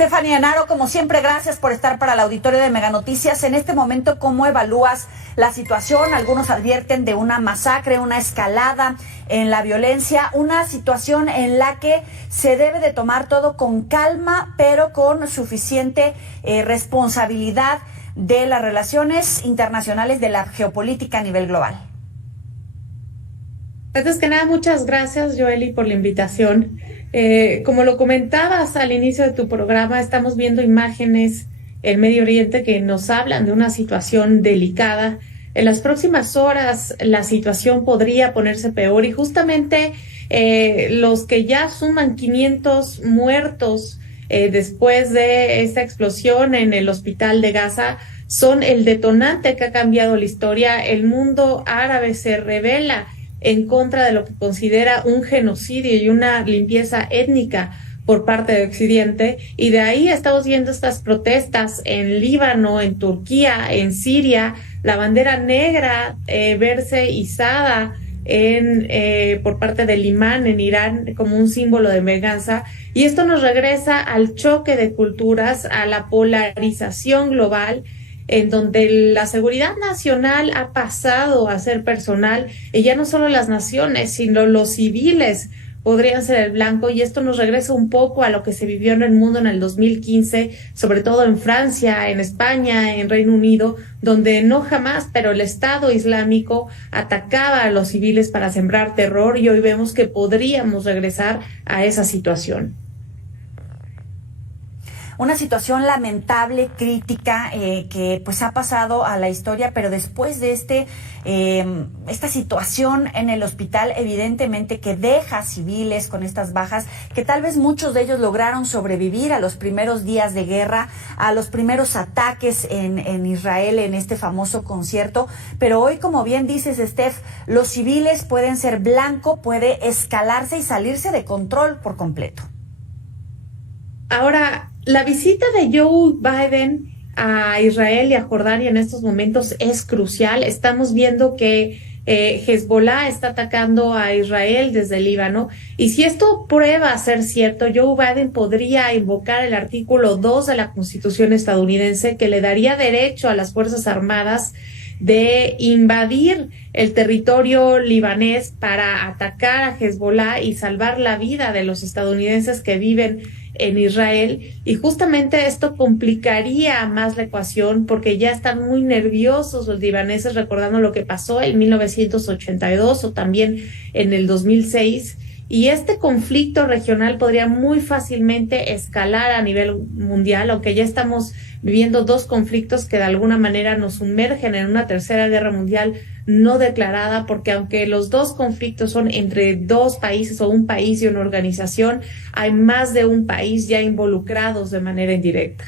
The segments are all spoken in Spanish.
Stephanie Enaro, como siempre, gracias por estar para el auditorio de Mega Noticias. En este momento, ¿cómo evalúas la situación? Algunos advierten de una masacre, una escalada en la violencia, una situación en la que se debe de tomar todo con calma, pero con suficiente responsabilidad de las relaciones internacionales, de la geopolítica a nivel global. Antes que nada, muchas gracias, Joely, por la invitación. Como lo comentabas al inicio de tu programa, estamos viendo imágenes en Medio Oriente que nos hablan de una situación delicada. En las próximas horas la situación podría ponerse peor y justamente los que ya suman 500 muertos después de esta explosión en el hospital de Gaza son el detonante que ha cambiado la historia. El mundo árabe se revela en contra de lo que considera un genocidio y una limpieza étnica por parte de Occidente, y de ahí estamos viendo estas protestas en Líbano, en Turquía, en Siria, la bandera negra verse izada por parte del imán en Irán como un símbolo de venganza, y esto nos regresa al choque de culturas, a la polarización global, en donde la seguridad nacional ha pasado a ser personal, y ya no solo las naciones, sino los civiles podrían ser el blanco, y esto nos regresa un poco a lo que se vivió en el mundo en el 2015, sobre todo en Francia, en España, en Reino Unido, donde no jamás, pero el Estado Islámico atacaba a los civiles para sembrar terror, y hoy vemos que podríamos regresar a esa situación. Una situación lamentable, crítica, que pues ha pasado a la historia, pero después de esta situación en el hospital, evidentemente que deja civiles con estas bajas, que tal vez muchos de ellos lograron sobrevivir a los primeros días de guerra, a los primeros ataques en Israel, en este famoso concierto, pero hoy, como bien dices, Steph, los civiles pueden ser blanco, puede escalarse y salirse de control por completo. Ahora, la visita de Joe Biden a Israel y a Jordania en estos momentos es crucial. Estamos viendo que Hezbollah está atacando a Israel desde el Líbano, y si esto prueba a ser cierto, Joe Biden podría invocar el artículo 2 de la Constitución estadounidense, que le daría derecho a las Fuerzas Armadas de invadir el territorio libanés para atacar a Hezbollah y salvar la vida de los estadounidenses que viven en Israel, y justamente esto complicaría más la ecuación porque ya están muy nerviosos los libaneses, recordando lo que pasó en 1982 o también en el 2006, y este conflicto regional podría muy fácilmente escalar a nivel mundial, aunque ya estamos viviendo dos conflictos que de alguna manera nos sumergen en una tercera guerra mundial no declarada, porque aunque los dos conflictos son entre dos países o un país y una organización, hay más de un país ya involucrados de manera indirecta.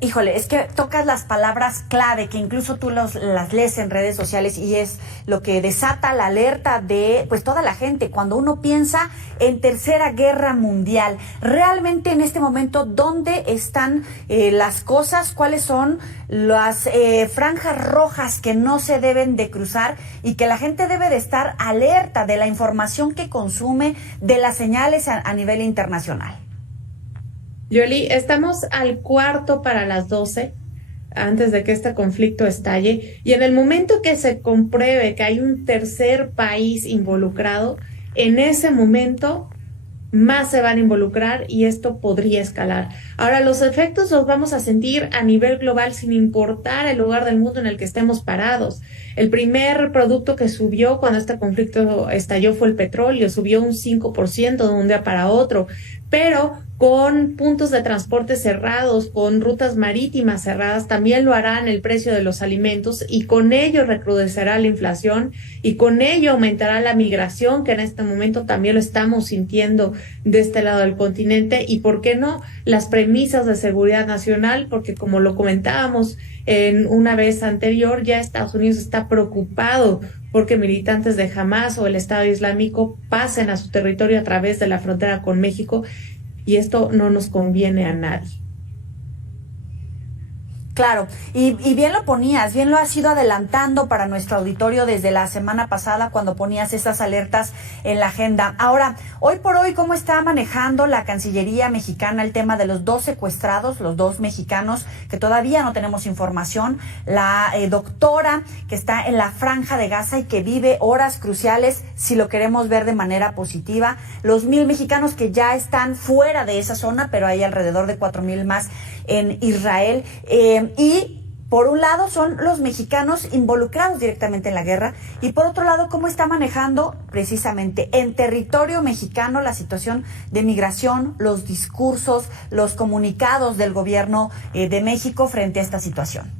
Híjole, es que tocas las palabras clave que incluso tú las lees en redes sociales, y es lo que desata la alerta de pues toda la gente cuando uno piensa en tercera guerra mundial. Realmente en este momento, ¿dónde están las cosas? ¿Cuáles son las franjas rojas que no se deben de cruzar y que la gente debe de estar alerta de la información que consume, de las señales a nivel internacional? Joely, estamos al cuarto para las 12 antes de que este conflicto estalle, y en el momento que se compruebe que hay un tercer país involucrado, en ese momento más se van a involucrar y esto podría escalar. Ahora, los efectos los vamos a sentir a nivel global sin importar el lugar del mundo en el que estemos parados. El primer producto que subió cuando este conflicto estalló fue el petróleo, subió un 5% de un día para otro, pero con puntos de transporte cerrados, con rutas marítimas cerradas, también lo harán el precio de los alimentos, y con ello recrudecerá la inflación y con ello aumentará la migración, que en este momento también lo estamos sintiendo de este lado del continente, y por qué no las premisas de seguridad nacional, porque como lo comentábamos en una vez anterior, ya Estados Unidos está preocupado porque militantes de Hamás o el Estado Islámico pasen a su territorio a través de la frontera con México, y esto no nos conviene a nadie. Claro, y bien lo ponías, bien lo has ido adelantando para nuestro auditorio desde la semana pasada cuando ponías estas alertas en la agenda. Ahora, hoy por hoy, ¿cómo está manejando la Cancillería mexicana el tema de los 2 secuestrados, los 2 mexicanos que todavía no tenemos información? La doctora que está en la Franja de Gaza y que vive horas cruciales, si lo queremos ver de manera positiva. Los 1,000 mexicanos que ya están fuera de esa zona, pero hay alrededor de 4,000 más en Israel. Y por un lado son los mexicanos involucrados directamente en la guerra y por otro lado cómo está manejando precisamente en territorio mexicano la situación de migración, los discursos, los comunicados del gobierno de México frente a esta situación.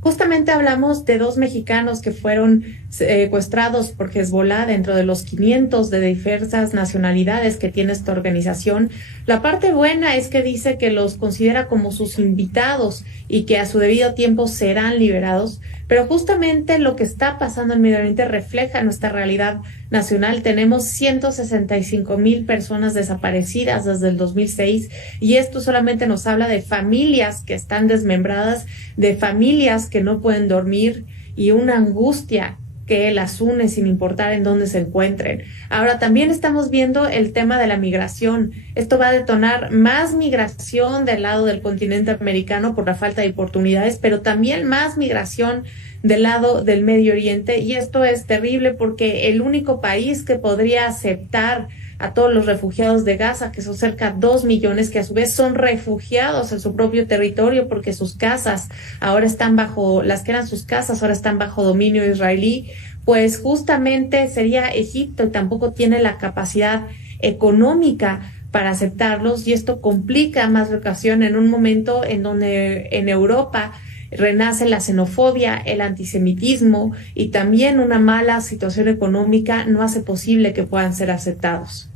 Justamente hablamos de 2 mexicanos que fueron secuestrados por Hezbollah dentro de los 500 de diversas nacionalidades que tiene esta organización. La parte buena es que dice que los considera como sus invitados y que a su debido tiempo serán liberados, pero justamente lo que está pasando en Medio Oriente refleja nuestra realidad nacional. Tenemos 165,000 personas desaparecidas desde el 2006 y esto solamente nos habla de familias que están desmembradas, de familias que no pueden dormir y una angustia que las une sin importar en dónde se encuentren. Ahora también estamos viendo el tema de la migración. Esto va a detonar más migración del lado del continente americano por la falta de oportunidades, pero también más migración del lado del Medio Oriente. Y esto es terrible porque el único país que podría aceptar a todos los refugiados de Gaza, que son cerca de 2 millones, que a su vez son refugiados en su propio territorio porque sus casas ahora están las que eran sus casas ahora están bajo dominio israelí, pues justamente sería Egipto y tampoco tiene la capacidad económica para aceptarlos y esto complica más la ocasión en un momento en donde en Europa renace la xenofobia, el antisemitismo y también una mala situación económica no hace posible que puedan ser aceptados.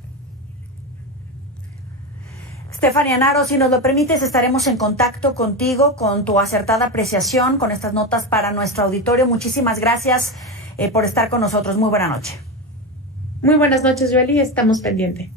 Stephanie Anaro, si nos lo permites, estaremos en contacto contigo, con tu acertada apreciación, con estas notas para nuestro auditorio. Muchísimas gracias por estar con nosotros. Muy buena noche. Muy buenas noches, Joely. Estamos pendientes.